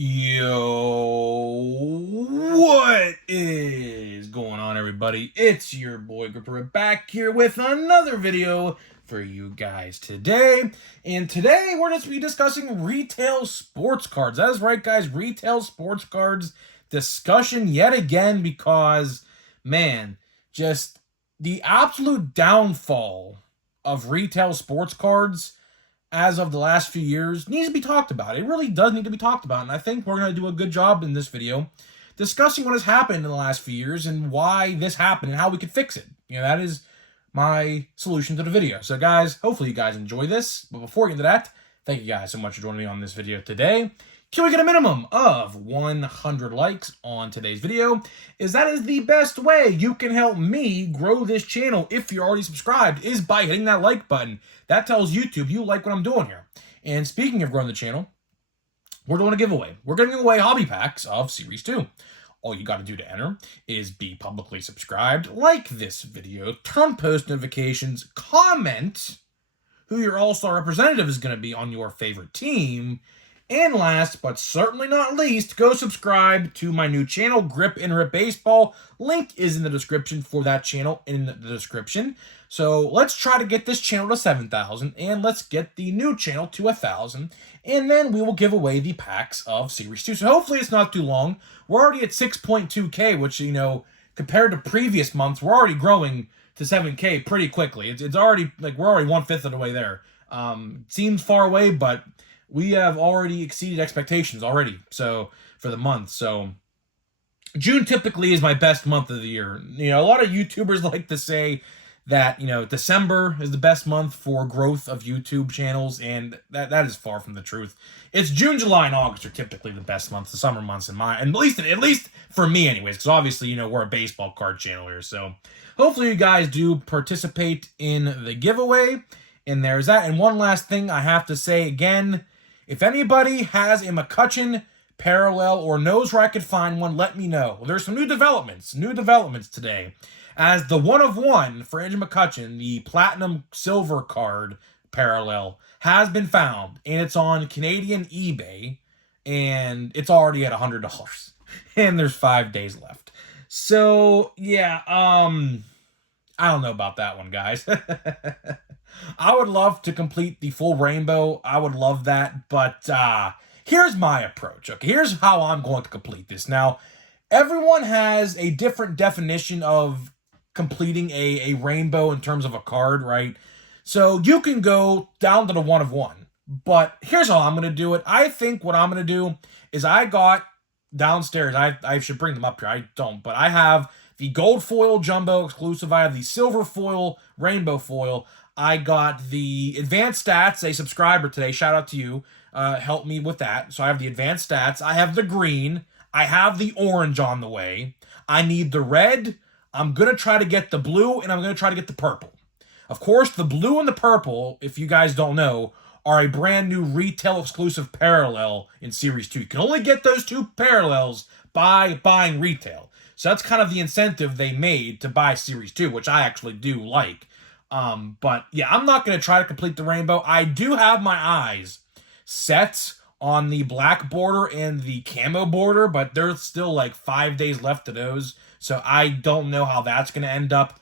Yo, what is going on, everybody? It's your boy Gripper back here with another video for you guys today. And today we're just be discussing retail sports cards. That is right, guys, retail sports cards discussion yet again because, man, just the absolute downfall of retail sports cards as of the last few years needs to be talked about. It really does need to be talked about, and I think we're going to do a good job in this video discussing what has happened in the last few years and why this happened and how we could fix it. That is my solution to the video. So guys, hopefully you guys enjoy this, but before we get into that, thank you guys so much for joining me on this video today. Can we get a minimum of 100 likes on today's video? That is the best way you can help me grow this channel if you're already subscribed, is by hitting that like button. That tells YouTube you like what I'm doing here. And speaking of growing the channel, we're doing a giveaway. We're giving away hobby packs of Series 2. All you got to do to enter is be publicly subscribed, like this video, turn post notifications, comment who your all-star representative is going to be on your favorite team, and last but certainly not least, go subscribe to my new channel, Grip and Rip Baseball. Link is in the description for that channel in the description. So let's try to get this channel to 7,000, and let's get the new channel to 1,000, and then we will give away the packs of Series 2. So hopefully it's not too long. We're already at 6.2K, which, compared to previous months, we're already growing to 7K pretty quickly. It's already, we're already 1/5 of the way there. Seems far away, but we have already exceeded expectations already, so for the month. So June typically is my best month of the year. A lot of YouTubers like to say that, December is the best month for growth of YouTube channels, and that is far from the truth. It's June, July, and August are typically the best months, the summer months and at least for me anyways, because obviously, we're a baseball card channel here. So hopefully you guys do participate in the giveaway, and there's that. And one last thing I have to say again, if anybody has a McCutchen parallel or knows where I could find one, let me know. Well, there's some new developments today. As the 1/1 for Andrew McCutchen, the Platinum Silver card parallel has been found, and it's on Canadian eBay, and it's already at $100, and there's 5 days left. So, yeah, I don't know about that one, guys. I would love to complete the full rainbow. I would love that, but here's my approach. Okay, here's how I'm going to complete this. Now, everyone has a different definition of completing a rainbow in terms of a card, right? So you can go down to the 1/1, but here's how I'm going to do it. I think what I'm going to do is I got downstairs, I should bring them up here. I don't, but I have the gold foil jumbo exclusive. I have the silver foil, rainbow foil. I got the advanced stats, a subscriber today, shout out to you, helped me with that. So I have the advanced stats. I have the green. I have the orange on the way. I need the red. I'm going to try to get the blue, and I'm going to try to get the purple. Of course, the blue and the purple, if you guys don't know, are a brand new retail exclusive parallel in Series 2. You can only get those two parallels by buying retail. So that's kind of the incentive they made to buy Series 2, which I actually do like. But yeah, I'm not going to try to complete the rainbow. I do have my eyes set on the black border and the camo border, but there's still 5 days left to those. So I don't know how that's going to end up.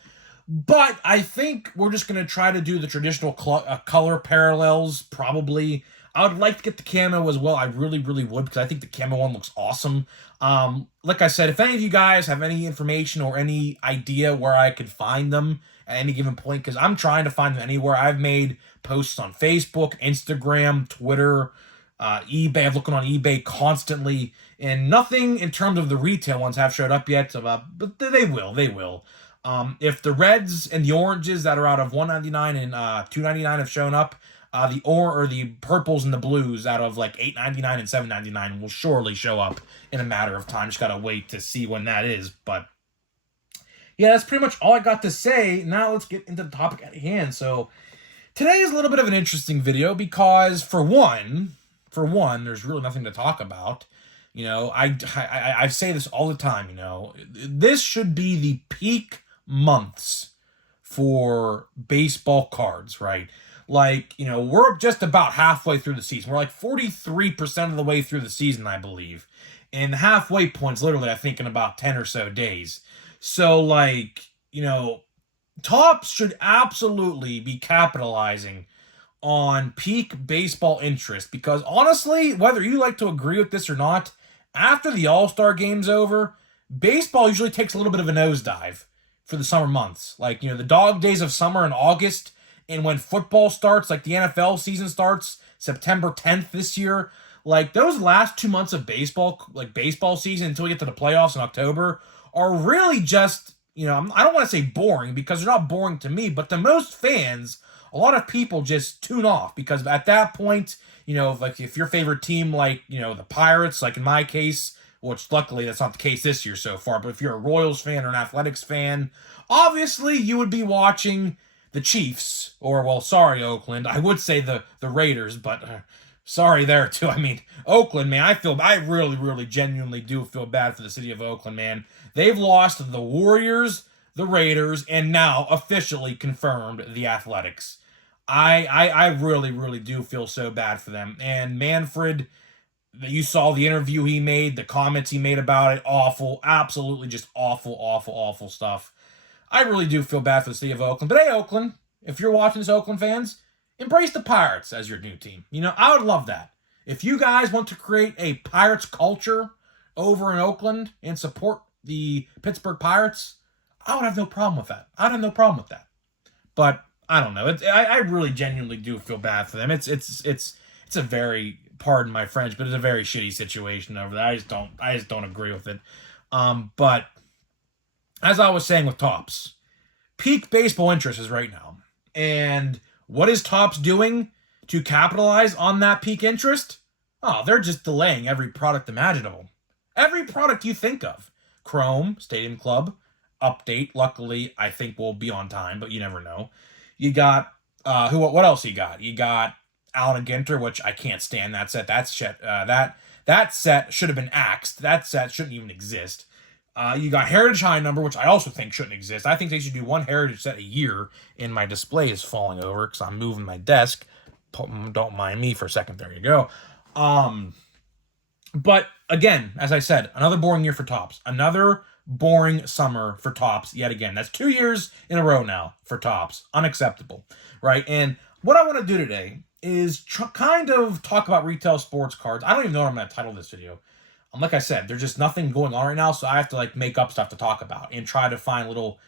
But I think we're just going to try to do the traditional color parallels, probably. I would like to get the camo as well. I really, really would, because I think the camo one looks awesome. Like I said, if any of you guys have any information or any idea where I could find them at any given point, because I'm trying to find them anywhere. I've made posts on Facebook, Instagram, Twitter, eBay. I'm looking on eBay constantly, and nothing in terms of the retail ones have showed up yet. But they will. If the reds and the oranges that are out of $199 and $299 have shown up, the purples and the blues out of $8.99 and $7.99 will surely show up in a matter of time. Just gotta wait to see when that is. But yeah, that's pretty much all I got to say. Now let's get into the topic at hand. So today is a little bit of an interesting video because for one, there's really nothing to talk about. I say this all the time. This should be the peak months for baseball cards, right? Like, we're just about halfway through the season. We're like 43% of the way through the season, I believe. And the halfway point's literally, I think, in about 10 or so days. So, like, Topps should absolutely be capitalizing on peak baseball interest because honestly, whether you like to agree with this or not, after the All-Star game's over, baseball usually takes a little bit of a nosedive for the summer months. Like, the dog days of summer in August, and when football starts, like the NFL season starts September 10th this year, like those last 2 months of baseball, like baseball season until we get to the playoffs in October, are really just, I don't want to say boring because they're not boring to me, but to most fans, a lot of people just tune off because at that point, like if your favorite team, like, the Pirates, like in my case, which luckily that's not the case this year so far, but if you're a Royals fan or an Athletics fan, obviously you would be watching the Chiefs, or, well, sorry, Oakland. I would say the Raiders, but sorry there too. I mean, Oakland, man, I really, really genuinely do feel bad for the city of Oakland, man. They've lost the Warriors, the Raiders, and now officially confirmed the Athletics. I really, really do feel so bad for them. And Manfred, you saw the interview he made, the comments he made about it, awful, absolutely just awful, awful, awful stuff. I really do feel bad for the city of Oakland. But hey, Oakland, if you're watching this, Oakland fans, embrace the Pirates as your new team. I would love that. If you guys want to create a Pirates culture over in Oakland and support the Pittsburgh Pirates, I would have no problem with that. I'd have no problem with that. But I don't know. I really genuinely do feel bad for them. It's a very, pardon my French, but it's a very shitty situation over there. I just don't agree with it. But as I was saying with Topps, peak baseball interest is right now. And what is Topps doing to capitalize on that peak interest? Oh, they're just delaying every product imaginable. Every product you think of. Chrome, Stadium Club, Update, luckily, I think will be on time, but you never know. You got, what else you got? You got Allen and Ginter, which I can't stand that set. That set should have been axed. That set shouldn't even exist. You got Heritage High Number, which I also think shouldn't exist. I think they should do one Heritage set a year, and my display is falling over because I'm moving my desk. Don't mind me for a second. There you go. But again, as I said, another boring year for Topps. Another boring summer for Topps yet again. That's 2 years in a row now for Topps. Unacceptable, right? And what I want to do today is kind of talk about retail sports cards. I don't even know what I'm going to title this video. Like I said, there's just nothing going on right now, so I have to make up stuff to talk about and try to find little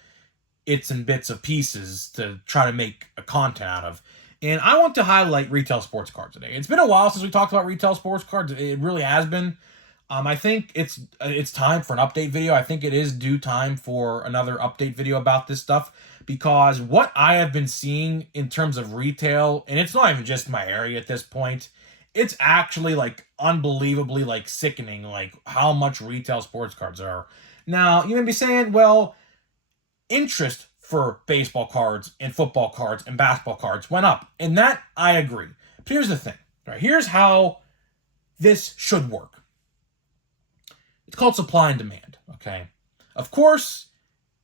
its and bits of pieces to try to make a content out of. And I want to highlight retail sports cards today. It's been a while since we talked about retail sports cards. It really has been. I think it's time for an update video. I think it is due time for another update video about this stuff because what I have been seeing in terms of retail, and it's not even just my area at this point, it's actually unbelievably sickening how much retail sports cards are. Now, you may be saying, well, interest for baseball cards and football cards and basketball cards went up. And that I agree. But here's the thing, right? Here's how this should work. It's called supply and demand, okay? Of course,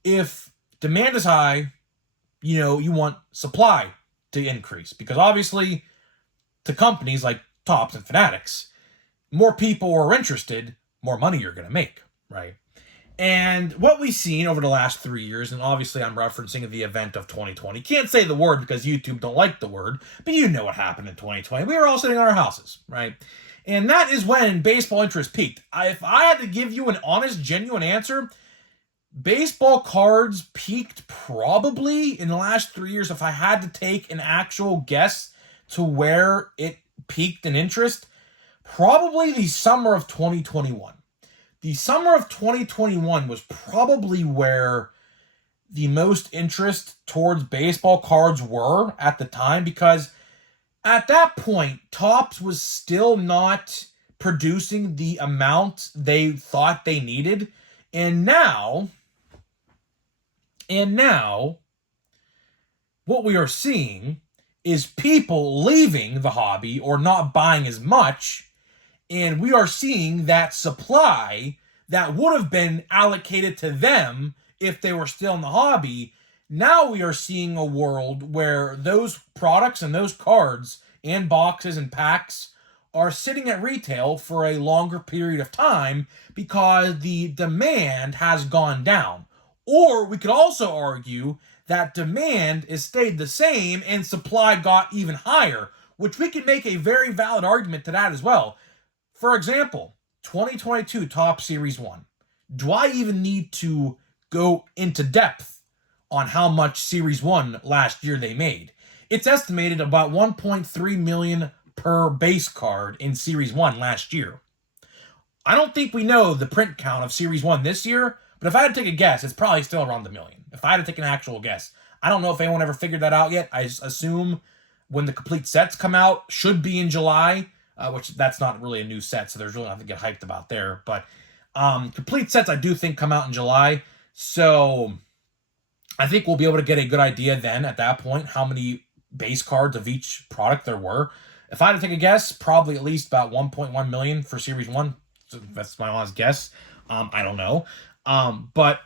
if demand is high, you want supply to increase because obviously to companies like Topps and Fanatics, more people are interested, more money you're going to make, right? And what we've seen over the last 3 years, and obviously I'm referencing the event of 2020. Can't say the word because YouTube don't like the word, but you know what happened in 2020. We were all sitting in our houses, right? And that is when baseball interest peaked. If I had to give you an honest, genuine answer, baseball cards peaked probably in the last 3 years. If I had to take an actual guess to where it peaked in interest, probably the summer of 2021. The summer of 2021 was probably where the most interest towards baseball cards were at the time because at that point, Topps was still not producing the amount they thought they needed. And now, what we are seeing is people leaving the hobby or not buying as much, and we are seeing that supply that would have been allocated to them if they were still in the hobby Now we are seeing a world where those products and those cards and boxes and packs are sitting at retail for a longer period of time because the demand has gone down. Or we could also argue that demand has stayed the same and supply got even higher, which we can make a very valid argument to that as well. For example, 2022 Top Series 1. Do I even need to go into depth on how much Series 1 last year they made? It's estimated about 1.3 million per base card in Series 1 last year. I don't think we know the print count of Series 1 this year, but if I had to take a guess, it's probably still around the million. If I had to take an actual guess. I don't know if anyone ever figured that out yet. I assume when the complete sets come out, should be in July, which that's not really a new set, so there's really nothing to get hyped about there. But complete sets, I do think, come out in July. So I think we'll be able to get a good idea then at that point how many base cards of each product there were. If I had to take a guess, probably at least about 1.1 million for Series 1. So that's my honest guess. I don't know. But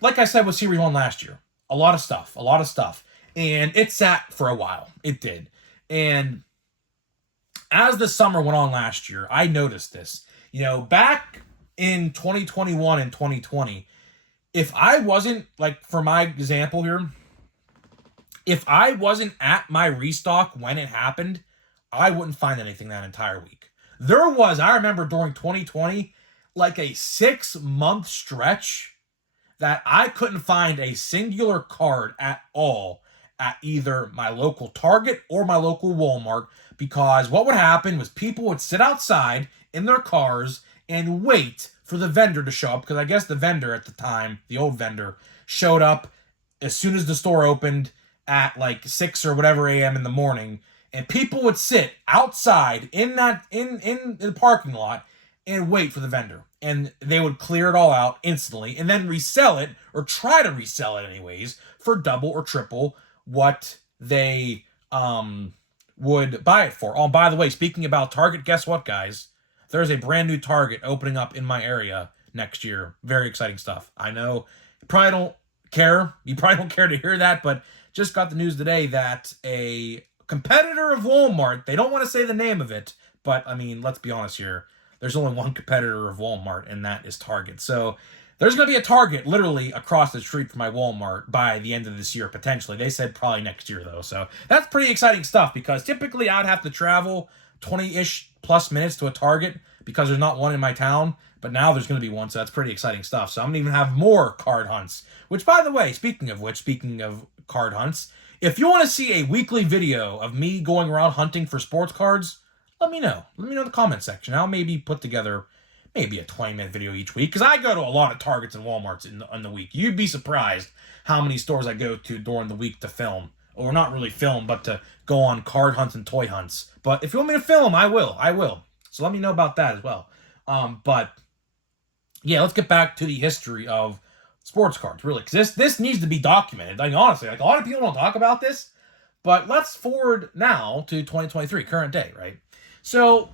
like I said with Series 1 last year, a lot of stuff. And it sat for a while. It did. And as the summer went on last year, I noticed this. Back in 2021 and 2020, if I wasn't, like, for my example here, if I wasn't at my restock when it happened, I wouldn't find anything that entire week. There was, I remember during 2020, like a 6-month stretch that I couldn't find a singular card at all at either my local Target or my local Walmart, because what would happen was people would sit outside in their cars and wait for the vendor to show up, because I guess the vendor at the time, the old vendor, showed up as soon as the store opened at like 6 or whatever a.m. in the morning, and people would sit outside in the parking lot and wait for the vendor, and they would clear it all out instantly and then resell it, or try to resell it anyways, for double or triple what they would buy it for. Oh, by the way, speaking about Target, guess what, guys? There's a brand new Target opening up in my area next year. Very exciting stuff. I know you probably don't care. You probably don't care to hear that, but just got the news today that a competitor of Walmart, they don't want to say the name of it, but I mean, let's be honest here. There's only one competitor of Walmart, and that is Target. So there's going to be a Target literally across the street from my Walmart by the end of this year, potentially. They said probably next year, though. So that's pretty exciting stuff, because typically I'd have to travel 20-ish plus minutes to a Target because there's not one in my town. But now there's going to be one, so that's pretty exciting stuff. So I'm going to even have more card hunts. Which, by the way, speaking of card hunts, if you want to see a weekly video of me going around hunting for sports cards, let me know. Let me know in the comment section. I'll maybe put together maybe a 20-minute video each week, because I go to a lot of Targets and Walmarts in the week. You'd be surprised how many stores I go to during the week to film. Or not really film, but to go on card hunts and toy hunts. But if you want me to film, I will. So let me know about that as well. But yeah, let's get back to the history of sports cards, really, because this needs to be documented. Like, honestly, like, a lot of people don't talk about this, but let's forward now to 2023, current day, right? So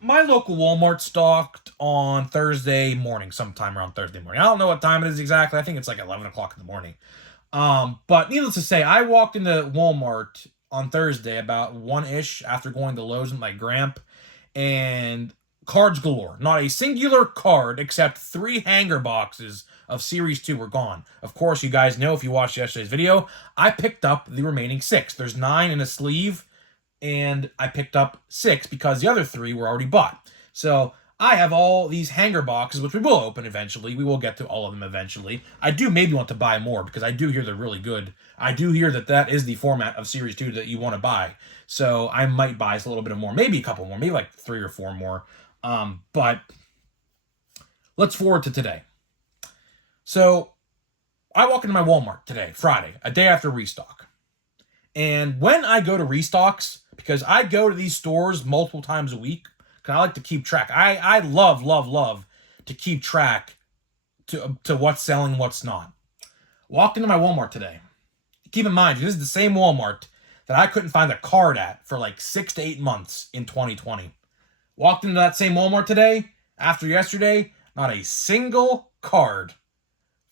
my local Walmart stocked on Thursday morning, sometime around Thursday morning. I don't know what time it is exactly. I think it's like 11 o'clock in the morning. But needless to say, I walked into Walmart on Thursday about 1-ish after going to Lowe's with my Gramp, and cards galore. Not a singular card except 3 hanger boxes of Series 2 were gone. Of course, you guys know if you watched yesterday's video, I picked up the remaining 6. There's 9 in a sleeve, and I picked up 6 because the other 3 were already bought. So I have all these hanger boxes, which we will open eventually. We will get to all of them eventually. I do maybe want to buy more, because I do hear they're really good. I do hear that is the format of Series 2 that you want to buy. So I might buy a little bit more, maybe a couple more, maybe like 3 or 4 more. But let's forward to today. So I walk into my Walmart today, Friday, a day after restock. And when I go to restocks, because I go to these stores multiple times a week, because I like to keep track. I love to keep track to what's selling, what's not. Walked into my Walmart today. Keep in mind, this is the same Walmart that I couldn't find a card at for like 6 to 8 months in 2020. Walked into that same Walmart today, after yesterday, not a single card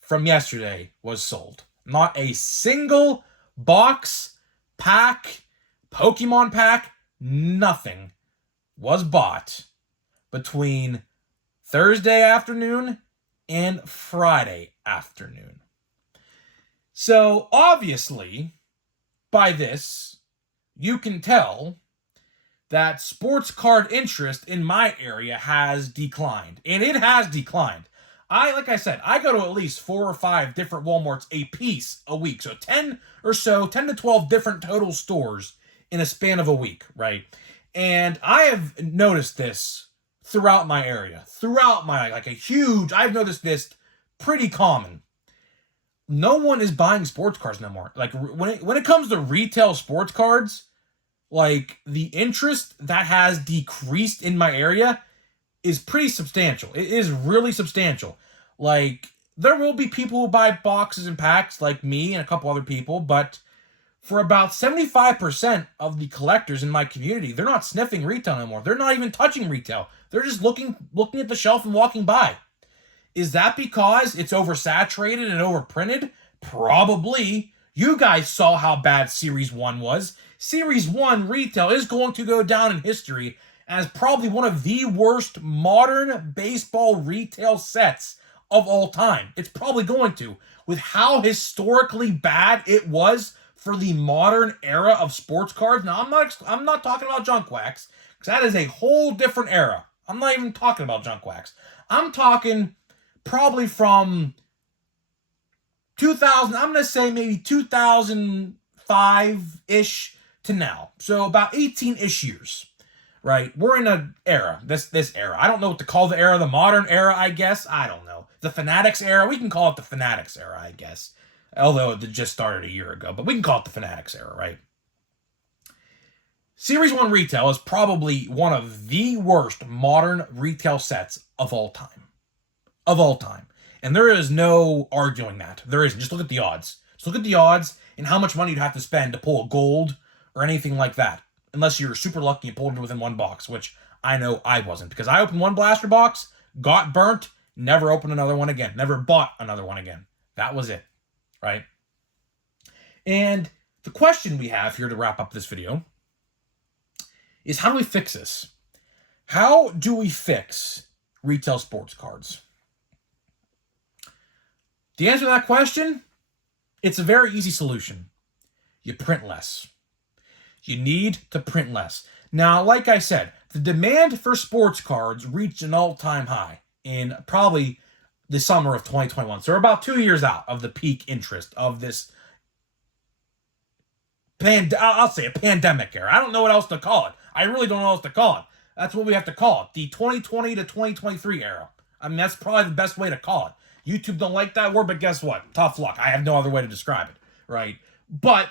from yesterday was sold. Not a single box, pack, Pokemon pack, nothing was bought between Thursday afternoon and Friday afternoon. So obviously, by this, you can tell that sports card interest in my area has declined. And it has declined. Like I said, I go to at least 4 or 5 different Walmarts a piece a week. So 10 to 12 different total stores in a span of a week, right? And I have noticed this throughout my area. Throughout my, I've noticed this pretty common. No one is buying sports cards no more. Like, when it comes to retail sports cards, like, the interest that has decreased in my area is pretty substantial. It is really substantial. Like, there will be people who buy boxes and packs like me and a couple other people, but for about 75% of the collectors in my community, they're not sniffing retail anymore. They're not even touching retail. They're just looking at the shelf and walking by. Is that because it's oversaturated and overprinted? Probably. You guys saw how bad Series 1 was. Series 1 retail is going to go down in history as probably one of the worst modern baseball retail sets of all time. It's probably going to, with how historically bad it was for the modern era of sports cards. Now, I'm not talking about junk wax, because that is a whole different era. I'm not even talking about junk wax. I'm talking probably from 2000, I'm going to say maybe 2005-ish to now. So about 18-ish years, right? We're in an era, this era. I don't know what to call the era, the modern era, I guess. I don't know. The Fanatics era, we can call it the Fanatics era, I guess. Although it just started a year ago, but we can call it the Fanatics era, right? Series 1 retail is probably one of the worst modern retail sets of all time. Of all time. And there is no arguing that. There isn't. Just look at the odds. Just look at the odds and how much money you'd have to spend to pull a gold or anything like that. Unless you're super lucky and pulled it within one box, which I know I wasn't. Because I opened one blaster box, got burnt, never opened another one again. Never bought another one again. That was it. Right? And the question we have here to wrap up this video is, how do we fix this? How do we fix retail sports cards? The answer to that question, it's a very easy solution. You print less. You need to print less. Now, like I said, the demand for sports cards reached an all-time high in probably the summer of 2021. So we're about 2 years out of the peak interest of this, I'll say a pandemic era. I don't know what else to call it. I really don't know what else to call it. That's what we have to call it. The 2020 to 2023 era. I mean, that's probably the best way to call it. YouTube don't like that word, but guess what? Tough luck. I have no other way to describe it, right? But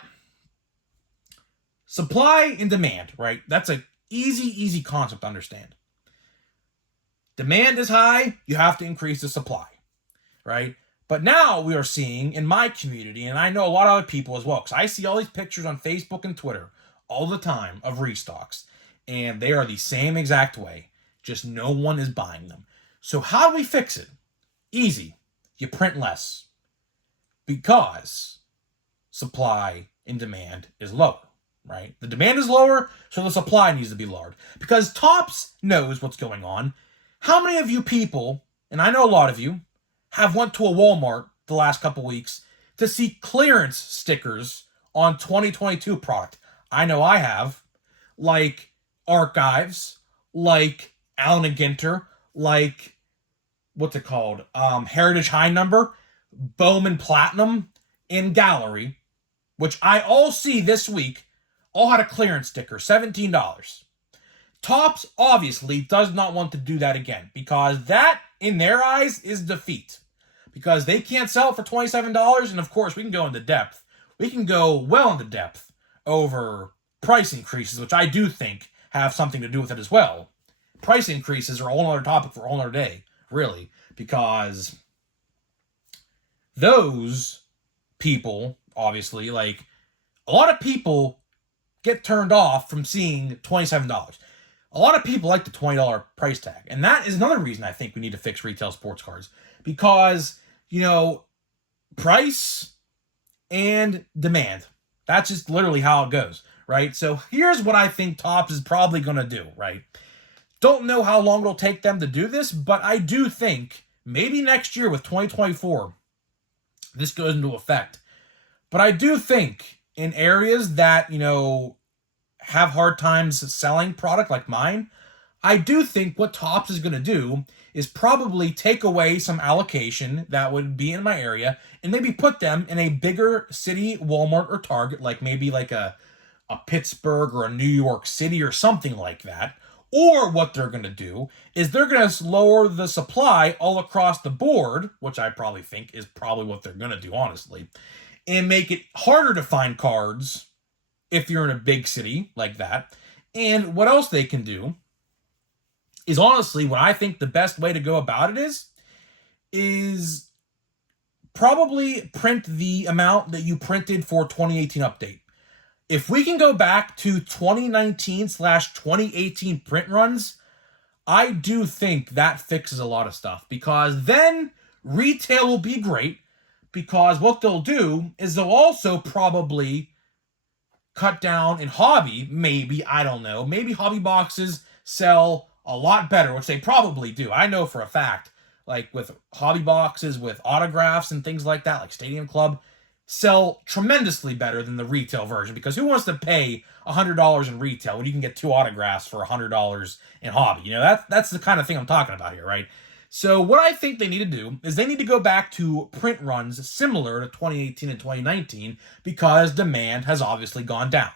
supply and demand, right? That's an easy concept to understand. Demand is high, you have to increase the supply, right? But now we are seeing in my community, and I know a lot of other people as well, because I see all these pictures on Facebook and Twitter all the time of restocks, and they are the same exact way, just no one is buying them. So how do we fix it? Easy. You print less, because supply and demand is lower, right? The demand is lower, so the supply needs to be lowered. Because Topps knows what's going on. How many of you people, and I know a lot of you, have went to a Walmart the last couple weeks to see clearance stickers on 2022 product? I know I have. Like Archives, like Allen & Ginter, like, what's it called? Heritage High Number, Bowman Platinum, and Gallery, which I all see this week, all had a clearance sticker, $17. Topps obviously does not want to do that again, because that, in their eyes, is defeat. Because they can't sell it for $27, and of course, we can go into depth. We can go well into depth over price increases, which I do think have something to do with it as well. Price increases are a whole other topic for a whole other day, really, because those people, obviously, like, a lot of people get turned off from seeing $27. A lot of people like the $20 price tag, and that is another reason I think we need to fix retail sports cards, because, you know, price and demand. That's just literally how it goes, right? So here's what I think Topps is probably going to do, right? Don't know how long it'll take them to do this, but I do think maybe next year with 2024, this goes into effect. But I do think in areas that, have hard times selling product like mine, I do think what Topps is going to do is probably take away some allocation that would be in my area and maybe put them in a bigger city Walmart or Target, like maybe like a Pittsburgh or a New York City or something like that. Or what they're going to do is they're going to lower the supply all across the board, which I probably think is probably what they're going to do, honestly, and make it harder to find cards if you're in a big city like that. And what else they can do is, honestly, what I think the best way to go about it is probably print the amount that you printed for 2018 update. If we can go back to 2019/2018 print runs, I do think that fixes a lot of stuff, because then retail will be great, because what they'll do is they'll also probably cut down in hobby. Maybe, I don't know, maybe hobby boxes sell a lot better, which they probably do. I know for a fact, like with hobby boxes with autographs and things like that, like Stadium Club, sell tremendously better than the retail version, because who wants to pay $100 in retail when you can get 2 autographs for $100 in hobby? That's the kind of thing I'm talking about here, right? So what I think they need to do is they need to go back to print runs similar to 2018 and 2019, because demand has obviously gone down.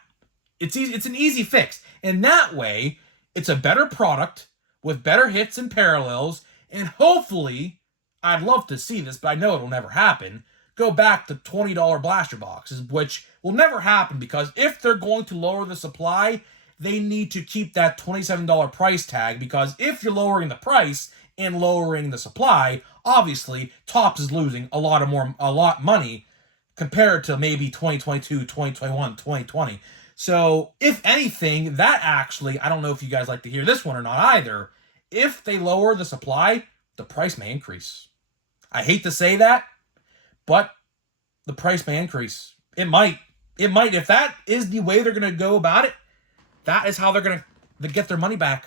It's easy, it's an easy fix. And that way, it's a better product with better hits and parallels, and hopefully, I'd love to see this, but I know it'll never happen, go back to $20 blaster boxes, which will never happen, because if they're going to lower the supply, they need to keep that $27 price tag, because if you're lowering the price and lowering the supply, obviously Topps is losing a lot money compared to maybe 2022, 2021, 2020. So if anything, that actually, I don't know if you guys like to hear this one or not either, if they lower the supply, the price may increase. I hate to say that, but the price may increase. It might. If that is the way they're going to go about it, that is how they're going to get their money back.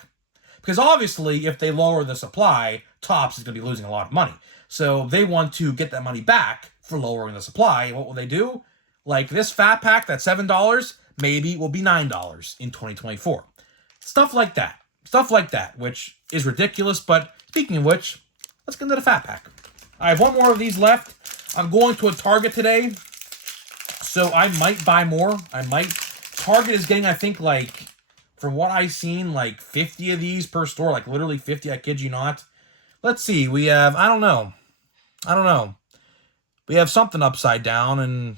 Because obviously, if they lower the supply, Topps is going to be losing a lot of money. So they want to get that money back for lowering the supply. And what will they do? Like this fat pack, that's $7, maybe will be $9 in 2024. Stuff like that, which is ridiculous. But speaking of which, let's get into the fat pack. I have one more of these left. I'm going to a Target today, so I might buy more. Target is getting, I think, like, from what I've seen, like 50 of these per store, like literally 50, I kid you not. Let's see, we have, I don't know. We have something upside down, and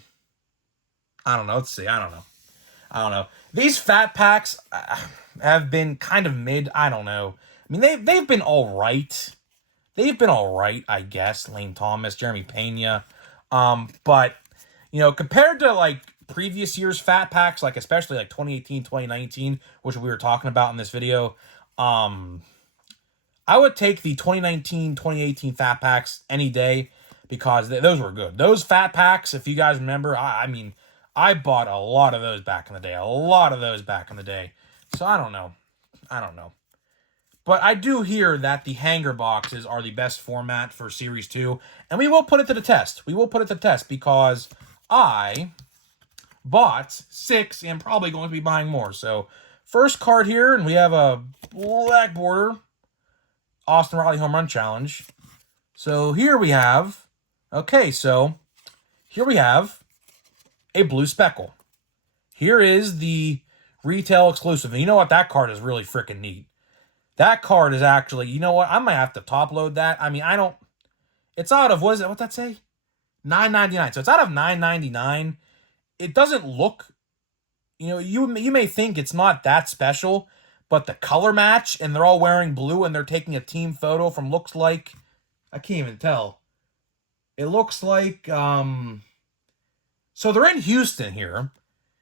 I don't know, let's see, I don't know. These fat packs have been kind of mid, I don't know. I mean, they've been all right. I guess. Lane Thomas, Jeremy Pena. But, compared to, like, previous year's fat packs, like, especially, like, 2018, 2019, which we were talking about in this video, I would take the 2019, 2018 fat packs any day, because those were good. Those fat packs, if you guys remember, I mean, I bought a lot of those back in the day. So, I don't know. But I do hear that the hanger boxes are the best format for Series 2. And we will put it to the test. Because I bought 6 and probably going to be buying more. So, first card here, and we have a black border Austin Riley Home Run Challenge. So, here we have a blue speckle. Here is the retail exclusive. And you know what? That card is really freaking neat. That card is actually, you know what? I might have to top load that. I mean, it's out of, what's that say? $9.99. So it's out of $9.99. It doesn't look, you may think it's not that special, but the color match, and they're all wearing blue, and they're taking a team photo from, looks like, I can't even tell. It looks like, so they're in Houston here,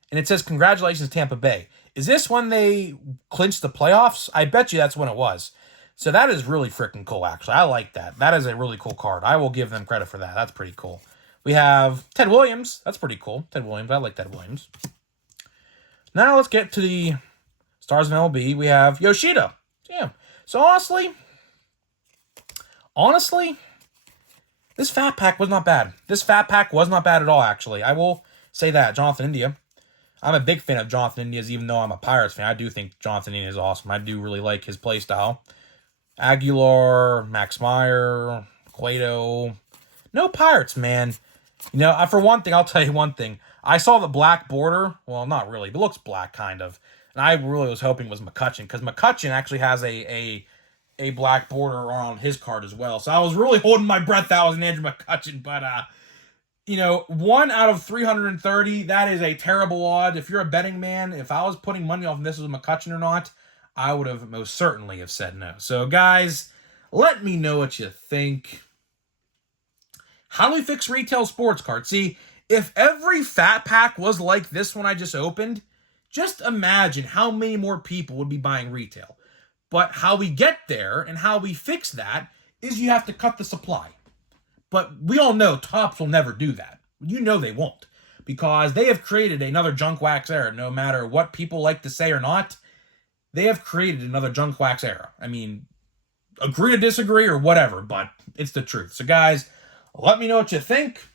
and it says, congratulations, Tampa Bay. Is this when they clinched the playoffs? I bet you that's when it was. So that is really freaking cool, actually. I like that. That is a really cool card. I will give them credit for that. That's pretty cool. We have Ted Williams. That's pretty cool. Ted Williams. I like Ted Williams. Now let's get to the stars of MLB. We have Yoshida. Yeah. So honestly, this fat pack was not bad. This fat pack was not bad at all, actually. I will say that. Jonathan India. I'm a big fan of Jonathan India's, even though I'm a Pirates fan. I do think Jonathan India is awesome. I do really like his play style. Aguilar, Max Meyer, Cueto. No Pirates, man. You know, for one thing, I'll tell you one thing. I saw the black border. Well, not really, but it looks black, kind of. And I really was hoping it was McCutchen, because McCutchen actually has a black border on his card as well. So I was really holding my breath that was an Andrew McCutchen, but, you know, 1 out of 330, that is a terrible odd. If you're a betting man, if I was putting money off if this was McCutchen or not, I would have most certainly have said no. So, guys, let me know what you think. How do we fix retail sports cards? See, if every fat pack was like this one I just opened, just imagine how many more people would be buying retail. But how we get there and how we fix that is you have to cut the supply. But we all know Topps will never do that. You know they won't. Because they have created another junk wax era. No matter what people like to say or not, they have created another junk wax era. I mean, agree to disagree or whatever, but it's the truth. So guys, let me know what you think,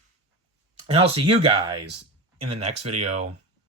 and I'll see you guys in the next video.